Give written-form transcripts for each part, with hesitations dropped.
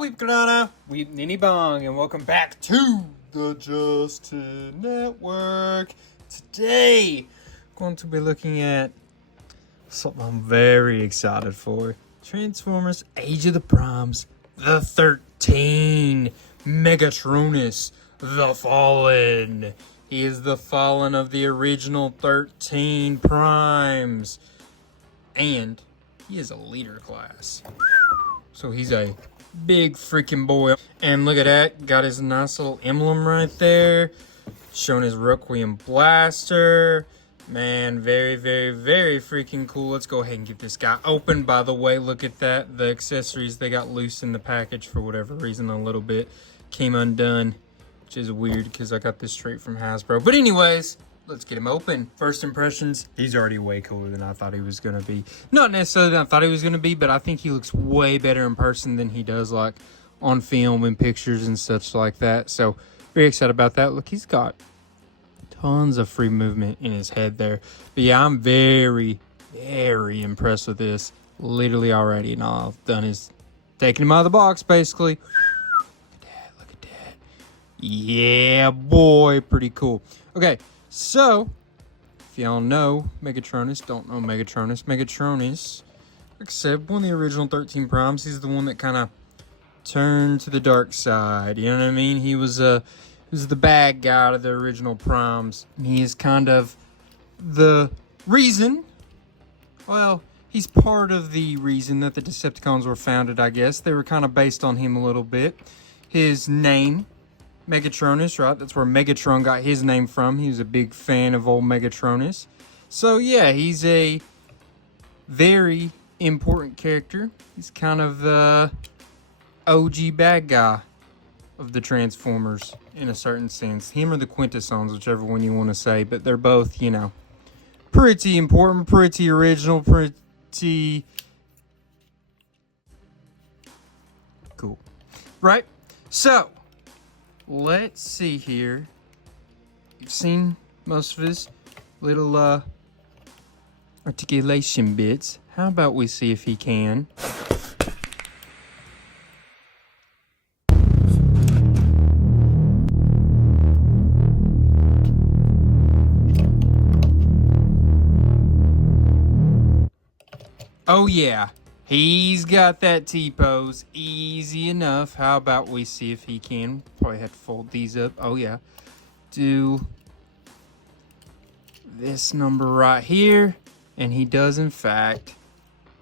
Weep Ninny Bong, and welcome back to the Justin Network. Today, I'm going to be looking at something I'm very excited for. Transformers Age of the Primes, the 13, Megatronus, the Fallen. He is the Fallen of the original 13 Primes. And he is a leader class. So he's a big freaking boy. And look at that. Got his nice little emblem right there. Showing his Requiem blaster. Man, very, very, very freaking cool. Let's go ahead and get this guy open. By the way, look at that. The accessories, they got loose in the package for whatever reason a little bit. Came undone, which is weird because I got this straight from Hasbro. But anyways, let's get him open. First impressions, he's already way cooler than I thought he was going to be. Not necessarily than I thought he was going to be, but I think he looks way better in person than he does like on film and pictures and such like that. So very excited about that. Look, he's got tons of free movement in his head there. But yeah, I'm very, very impressed with this literally already. And all I've done is taking him out of the box basically. Look at that. Yeah, boy, pretty cool. Okay. So, if y'all know Megatronus, don't know Megatronus, like I said, one of the original 13 Primes. He's the one that kind of turned to the dark side. You know what I mean? He was the bad guy out of the original Primes. He is kind of the reason. Well, he's part of the reason that the Decepticons were founded, I guess. They were kind of based on him a little bit. His name, Megatronus, right? That's where Megatron got his name from. He was a big fan of old Megatronus. So, yeah, he's a very important character. He's kind of the OG bad guy of the Transformers in a certain sense. Him or the Quintessons, whichever one you want to say. But they're both, you know, pretty important, pretty original, pretty cool. Right? So, let's see here. You've seen most of his little articulation bits. How about we see if he can? Oh yeah. He's got that T-pose easy enough. How about we see if he can? Probably have to fold these up. Oh, yeah. Do this number right here. And he does, in fact,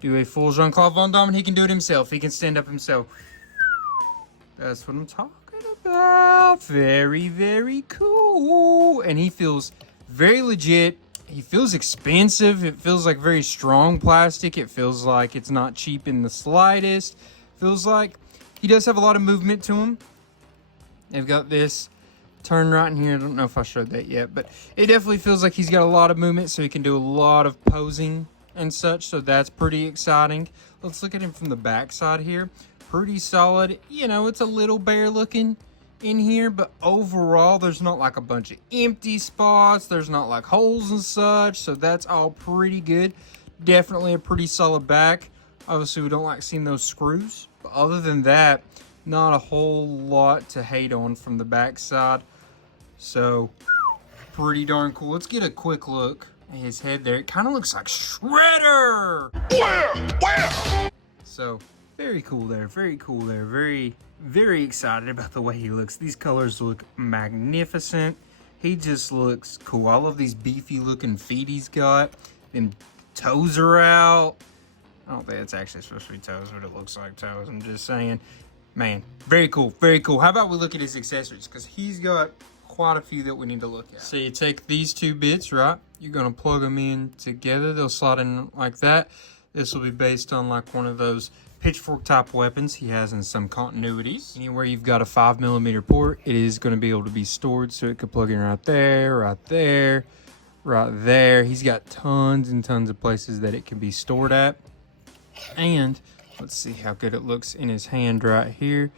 do a full Jean-Claude Van Damme. And he can do it himself. He can stand up himself. That's what I'm talking about. Very, very cool. And he feels very legit. He feels expensive. It feels like very strong plastic. It feels like it's not cheap in the slightest. Feels like he does have a lot of movement to him. They've got this turn right in here. I don't know if I showed that yet, but it definitely feels like he's got a lot of movement, so he can do a lot of posing and such. So that's pretty exciting. Let's look at him from the back side here. Pretty solid. You know, it's a little bare looking in here, but overall there's not like a bunch of empty spots. There's not like holes and such, so that's all pretty good. Definitely a pretty solid back. Obviously we don't like seeing those screws, but other than that, not a whole lot to hate on from the back side. So pretty darn cool. Let's get a quick look at his head there. It kind of looks like Shredder. Where? So very cool there. Very cool there. Very, very excited about the way he looks. These colors look magnificent. He just looks cool. I love these beefy looking feet he's got. Them toes are out. I don't think it's actually supposed to be toes, but it looks like toes. I'm just saying. Man, very cool. Very cool. How about we look at his accessories? Because he's got quite a few that we need to look at. So you take these two bits, right? You're going to plug them in together. They'll slide in like that. This will be based on like one of those pitchfork type weapons he has in some continuities. Anywhere you've got a 5mm port, it is going to be able to be stored, so it could plug in right there, right there, right there. He's got tons and tons of places that it can be stored at. And let's see how good it looks in his hand right here.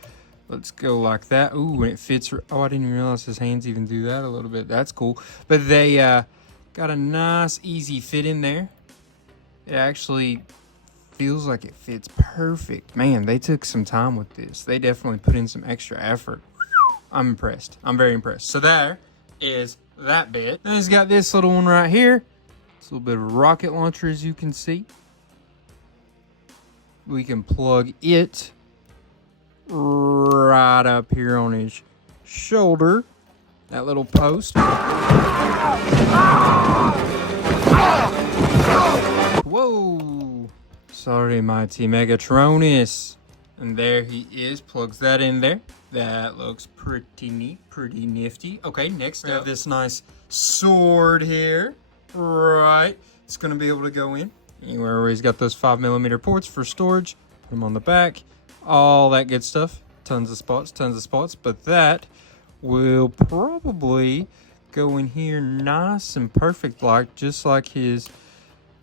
Let's go like that. Ooh, and it fits. Oh, I didn't even realize his hands even do that a little bit. That's cool. But they got a nice, easy fit in there. It actually feels like it fits perfect. Man, they took some time with this. They definitely put in some extra effort. I'm impressed. I'm very impressed. So there is that bit. Then it's got this little one right here. It's a little bit of a rocket launcher, as you can see. We can plug it right up here on his shoulder. That little post. Whoa! Sorry, mighty Megatronus. And there he is. Plugs that in there. That looks pretty neat, pretty nifty. Okay, next we have this nice sword here. Right. It's going to be able to go in anywhere where he's got those 5mm ports for storage. Put them on the back. All that good stuff. Tons of spots. But that will probably go in here nice and perfect, like just like his...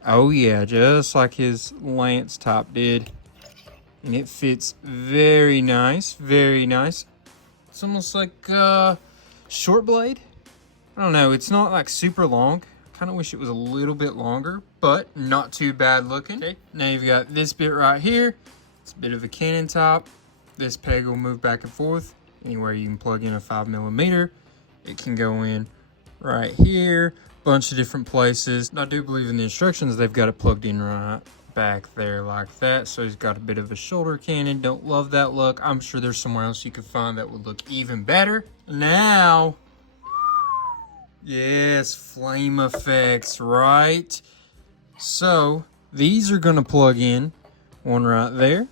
Oh yeah, just like his lance top did. And it fits very nice, very nice. It's almost like short blade. I don't know, it's not like super long. Kind of wish it was a little bit longer, but not too bad looking. Okay, now you've got this bit right here. It's a bit of a cannon top. This peg will move back and forth. Anywhere you can plug in a 5mm. It can go in right here. Bunch of different places. I do believe in the instructions they've got it plugged in right back there like that. So he's got a bit of a shoulder cannon. Don't love that look. I'm sure there's somewhere else you could find that would look even better. Now, yes, flame effects, right? So these are going to plug in. One right there.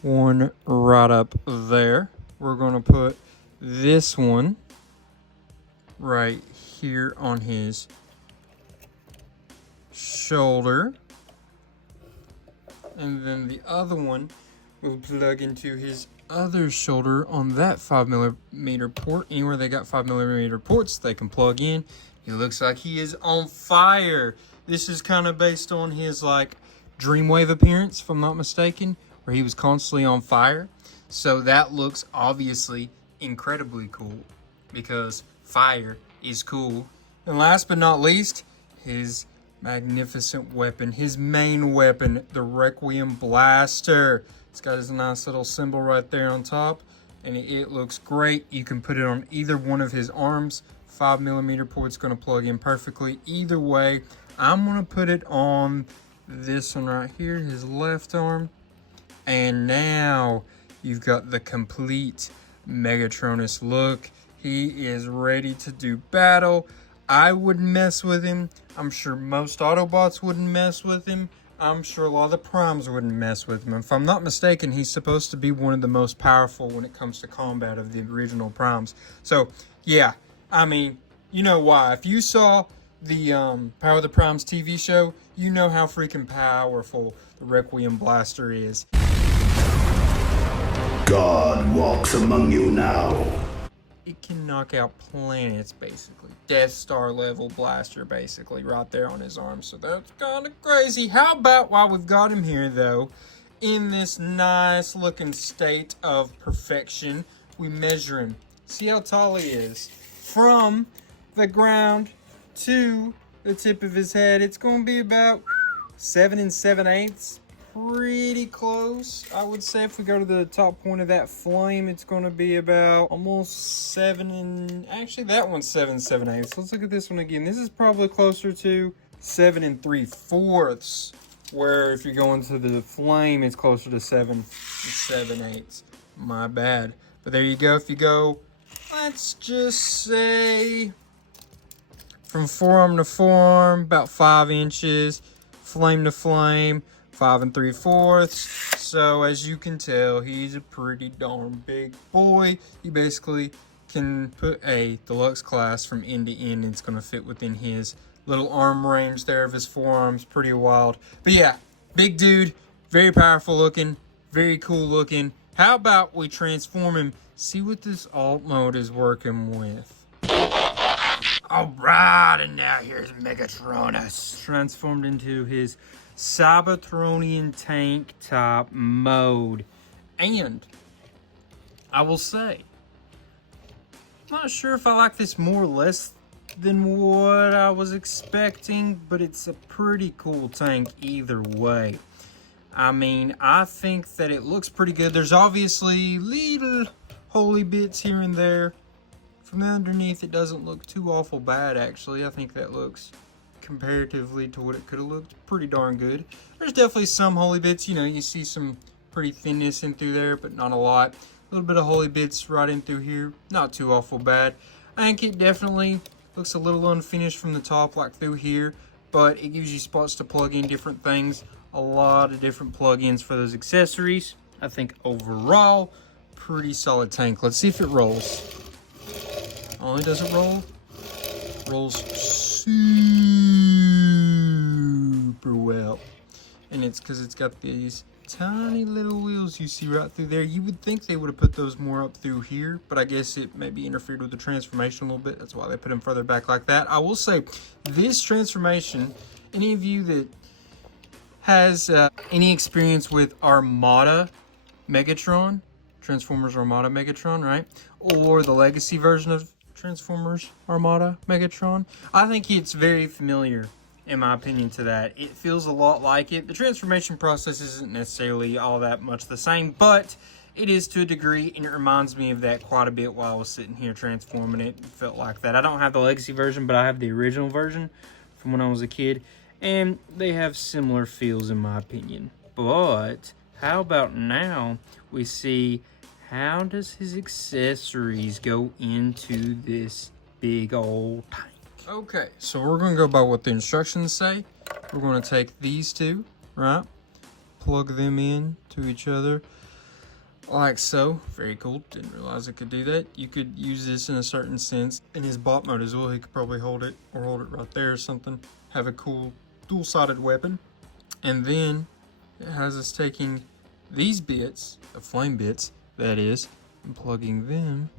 One right up there. We're going to put this one right here on his shoulder. And then the other one will plug into his other shoulder on that 5mm port. Anywhere they got 5mm ports, they can plug in. He looks like he is on fire. This is kind of based on his like Dreamwave appearance, if I'm not mistaken, where he was constantly on fire. So that looks obviously incredibly cool because fire is cool. And last but not least, his magnificent weapon, his main weapon, the Requiem Blaster. It's got his nice little symbol right there on top, and it looks great. You can put it on either one of his arms. 5mm port's going to plug in perfectly either way. I'm going to put it on this one right here, his left arm. And now you've got the complete Megatronus look. He is ready to do battle. I wouldn't mess with him. I'm sure most Autobots wouldn't mess with him. I'm sure a lot of the Primes wouldn't mess with him. If I'm not mistaken, he's supposed to be one of the most powerful when it comes to combat of the original Primes. So, yeah, I mean, you know why. If you saw the Power of the Primes TV show, you know how freaking powerful the Requiem Blaster is. God walks among you now. It can knock out planets, basically. Death Star level blaster, basically, right there on his arm. So that's kind of crazy. How about, while we've got him here, though, in this nice looking state of perfection, we measure him. See how tall he is. From the ground to the tip of his head, it's going to be about 7 7/8. Pretty close, I would say. If we go to the top point of that flame, it's going to be about almost 7 and... Actually, that one's 7 7/8. Let's look at this one again. This is probably closer to 7 3/4. Where if you're going to the flame, it's closer to 7 7/8. My bad. But there you go. If you go, let's just say from forearm to forearm, about 5 inches. Flame to flame, 5 3/4. So as you can tell, he's a pretty darn big boy. You basically can put a deluxe class from end to end. It's going to fit within his little arm range there of his forearms. Pretty wild. But yeah, big dude, very powerful looking, very cool looking. How about we transform him, see what this alt mode is working with. Alright, and now here's Megatronus. Transformed into his Cybertronian tank top mode. And I will say, I'm not sure if I like this more or less than what I was expecting, but it's a pretty cool tank either way. I mean, I think that it looks pretty good. There's obviously little holy bits here and there. From underneath, it doesn't look too awful bad, actually. I think that looks, comparatively to what it could have looked, pretty darn good. There's definitely some holy bits. You know, you see some pretty thinness in through there, but not a lot. A little bit of holy bits right in through here. Not too awful bad. I think it definitely looks a little unfinished from the top, like through here, but it gives you spots to plug in different things. A lot of different plug-ins for those accessories. I think overall, pretty solid tank. Let's see if it rolls. Only does it roll? Rolls super well. And it's because it's got these tiny little wheels you see right through there. You would think they would have put those more up through here, but I guess it maybe interfered with the transformation a little bit. That's why they put them further back like that. I will say, this transformation, any of you that has any experience with Armada Megatron, Transformers Armada Megatron, right? Or the legacy version of Transformers Armada Megatron, I think it's very familiar, in my opinion, to that. It feels a lot like it. The transformation process isn't necessarily all that much the same, but it is to a degree, and it reminds me of that quite a bit while I was sitting here transforming it. It felt like that. I don't have the legacy version, but I have the original version from when I was a kid, and they have similar feels, in my opinion. But how about now we see, how does his accessories go into this big old tank? Okay, so we're going to go by what the instructions say. We're going to take these two, right? Plug them in to each other like so. Very cool. Didn't realize it could do that. You could use this in a certain sense. In his bot mode as well, he could probably hold it or hold it right there or something. Have a cool dual-sided weapon. And then it has us taking these bits, the flame bits, that is, and plugging them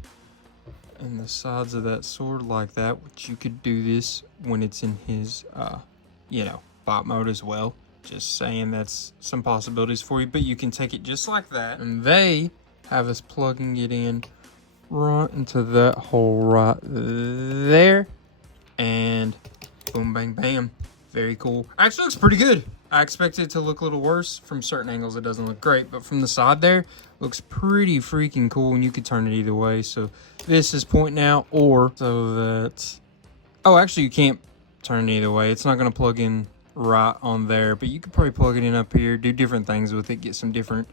in the sides of that sword like that, which you could do this when it's in his, you know, bot mode as well. Just saying, that's some possibilities for you, but you can take it just like that. And they have us plugging it in right into that hole right there. And boom, bang, bam. Very cool. Actually looks pretty good. I expected it to look a little worse. From certain angles, it doesn't look great, but from the side there, looks pretty freaking cool, and you could turn it either way. So this is pointing out, or so that, oh, actually you can't turn it either way. It's not going to plug in right on there, but you could probably plug it in up here, do different things with it, get some different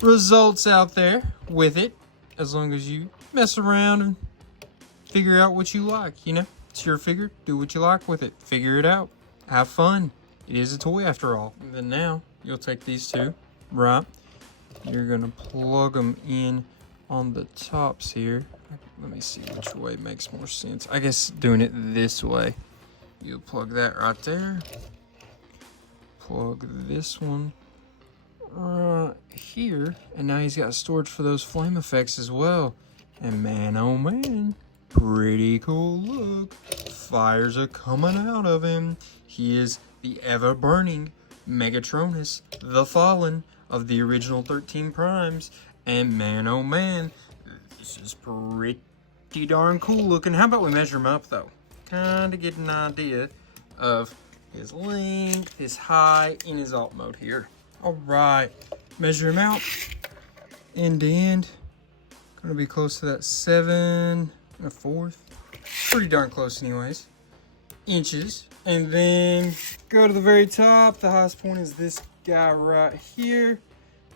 results out there with it, as long as you mess around and figure out what you like. You know, it's your figure. Do what you like with it. Figure it out. Have fun. It is a toy after all. And then now you'll take these two, right? You're gonna plug them in on the tops here. Let me see which way makes more sense. I guess doing it this way. You'll plug that right there. Plug this one right here. And now he's got storage for those flame effects as well. And man, oh man, pretty cool look. Fires are coming out of him. He is the ever-burning Megatronus, the Fallen of the original 13 Primes. And man, oh man, this is pretty darn cool looking. How about we measure him up, though? Kind of get an idea of his length, his height, in his alt mode here. All right, measure him out, end to end. Gonna be close to that 7 1/4. Pretty darn close anyways. Inches. And then go to the very top. The highest point is this guy right here.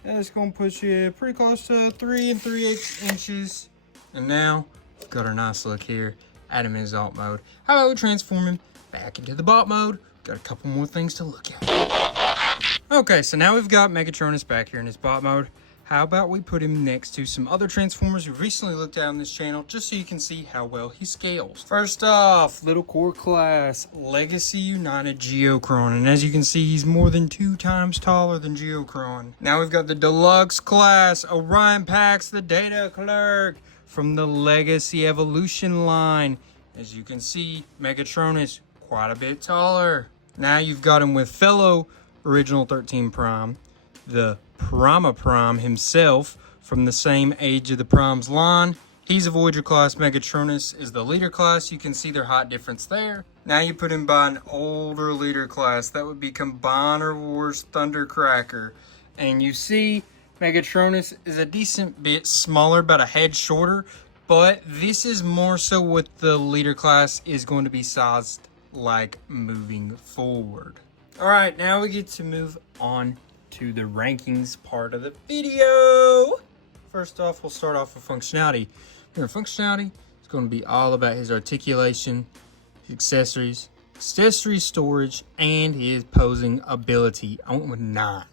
That's going to put you pretty close to 3 3/8 inches. And now we've got our nice look here at him in his alt mode. How about we transform him back into the bot mode? Got a couple more things to look at. Okay, so now we've got Megatronus back here in his bot mode. How about we put him next to some other Transformers we've recently looked at on this channel, just so you can see how well he scales. First off, Little Core Class, Legacy United Geocron. And as you can see, he's more than 2 times taller than Geocron. Now we've got the Deluxe Class, Orion Pax, the Data Clerk, from the Legacy Evolution line. As you can see, Megatronus, quite a bit taller. Now you've got him with fellow Original 13 Prime, the Prima Prime himself, from the same Age of the Primes line. He's a Voyager class. Megatronus is the leader class. You can see their height difference there. Now you put him by an older leader class. That would be Combiner Wars Thundercracker. And you see Megatronus is a decent bit smaller, about a head shorter. But this is more so what the leader class is going to be sized like moving forward. Alright, now we get to move on to the rankings part of the video. First off, we'll start off with functionality. Remember, functionality is going to be all about his articulation, his accessories storage, and his posing ability. I went with 9.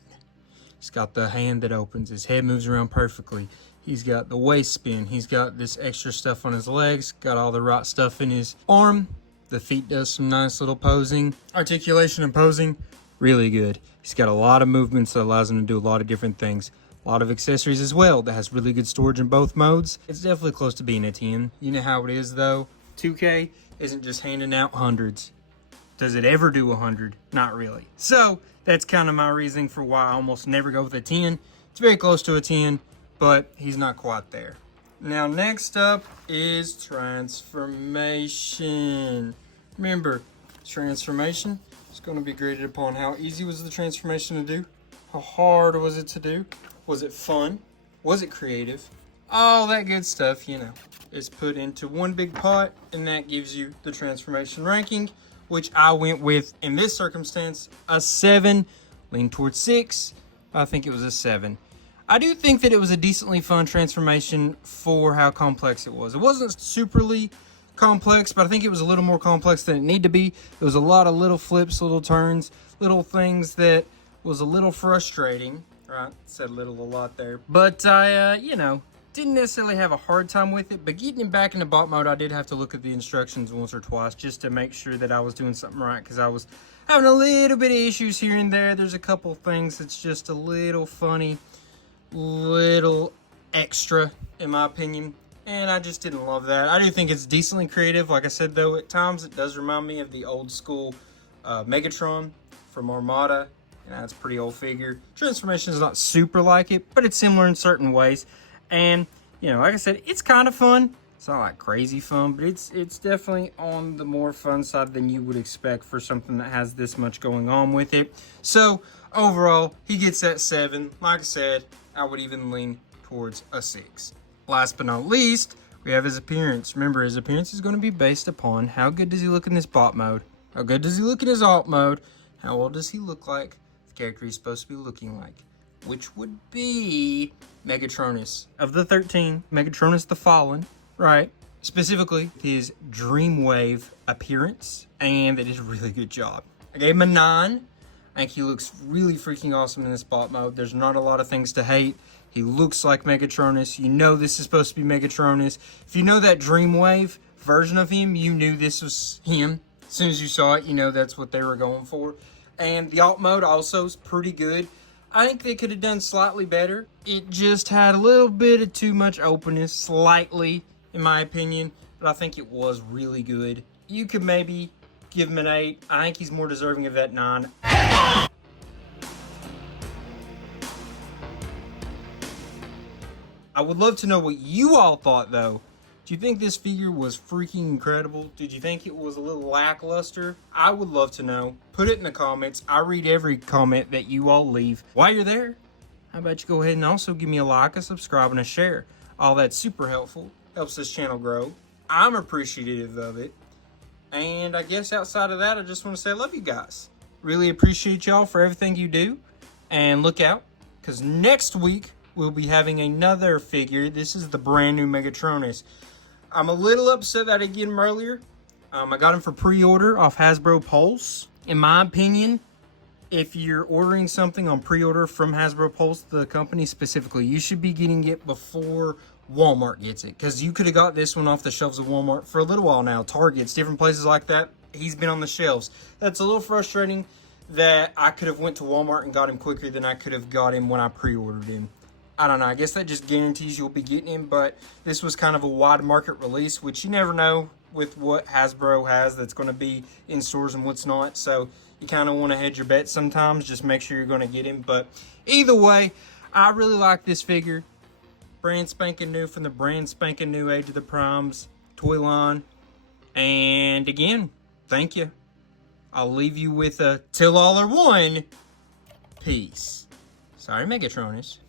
He's got the hand that opens. His head moves around perfectly. He's got the waist spin. He's got this extra stuff on his legs. Got all the right stuff in his arm. The feet does some nice little posing. Articulation and posing, really good. He's got a lot of movements that allows him to do a lot of different things. A lot of accessories as well that has really good storage in both modes. It's definitely close to being a 10. You know how it is though. 2K isn't just handing out hundreds. Does it ever do 100? Not really. So that's kind of my reasoning for why I almost never go with a 10. It's very close to a 10, but he's not quite there. Now next up is transformation. Remember, transformation is going to be graded upon how easy was the transformation to do, how hard was it to do, was it fun, was it creative, all that good stuff, you know, is put into one big pot, and that gives you the transformation ranking, which I went with, in this circumstance, a 7, lean towards 6, I think it was a 7. I do think that it was a decently fun transformation for how complex it was. It wasn't superly complex, but I think it was a little more complex than it needed to be. There was a lot of little flips, little turns, little things that was a little frustrating. Right, said little a lot there. But I, you know, didn't necessarily have a hard time with it. But getting it back into bot mode, I did have to look at the instructions once or twice just to make sure that I was doing something right, because I was having a little bit of issues here and there. There's a couple things that's just a little funny, little extra in my opinion, and I just didn't love that. I do think it's decently creative. Like I said though, at times it does remind me of the old school Megatron from Armada, and that's a pretty old figure. Transformation is not super like it, but it's similar in certain ways. And you know, like I said, it's kind of fun. It's not like crazy fun, but it's definitely on the more fun side than you would expect for something that has this much going on with it. So overall, he gets that 7. Like I said, I would even lean towards a 6. Last but not least, we have his appearance. Remember, his appearance is going to be based upon how good does he look in this bot mode, how good does he look in his alt mode, how well does he look like the character he's supposed to be looking like, which would be Megatronus. Of the 13, Megatronus the Fallen, right? Specifically, his Dreamwave appearance, and they did a really good job. I gave him a 9. I think he looks really freaking awesome in this bot mode. There's not a lot of things to hate. He looks like Megatronus. You know this is supposed to be Megatronus. If you know that Dreamwave version of him, you knew this was him. As soon as you saw it, you know that's what they were going for. And the alt mode also is pretty good. I think they could have done slightly better. It just had a little bit of too much openness, slightly, in my opinion. But I think it was really good. You could maybe give him an 8. I think he's more deserving of that 9. I would love to know what you all thought though. Do you think this figure was freaking incredible? Did you think it was a little lackluster? I would love to know. Put it in the comments. I read every comment that you all leave. While you're there, how about you go ahead and also give me a like, a subscribe, and a share. All that's super helpful. Helps this channel grow. I'm appreciative of it. And I guess outside of that, I just want to say I love you guys. Really appreciate y'all for everything you do. And look out, because next week, we'll be having another figure. This is the brand new Megatronus. I'm a little upset that I didn't get him earlier. I got him for pre-order off Hasbro Pulse. In my opinion, if you're ordering something on pre-order from Hasbro Pulse, the company specifically, you should be getting it before Walmart gets it. Because you could have got this one off the shelves of Walmart for a little while now. Targets, different places like that. He's been on the shelves. That's a little frustrating that I could have went to Walmart and got him quicker than I could have got him when I pre-ordered him. I don't know, I guess that just guarantees you'll be getting him, but this was kind of a wide market release, which you never know with what Hasbro has that's going to be in stores and what's not. So you kind of want to hedge your bets sometimes, just make sure you're going to get him. But either way, I really like this figure. brand spanking new from the brand spanking new Age of the Primes toy line. And again, thank you. I'll leave you with a till all are one. Peace. Sorry, Megatronus.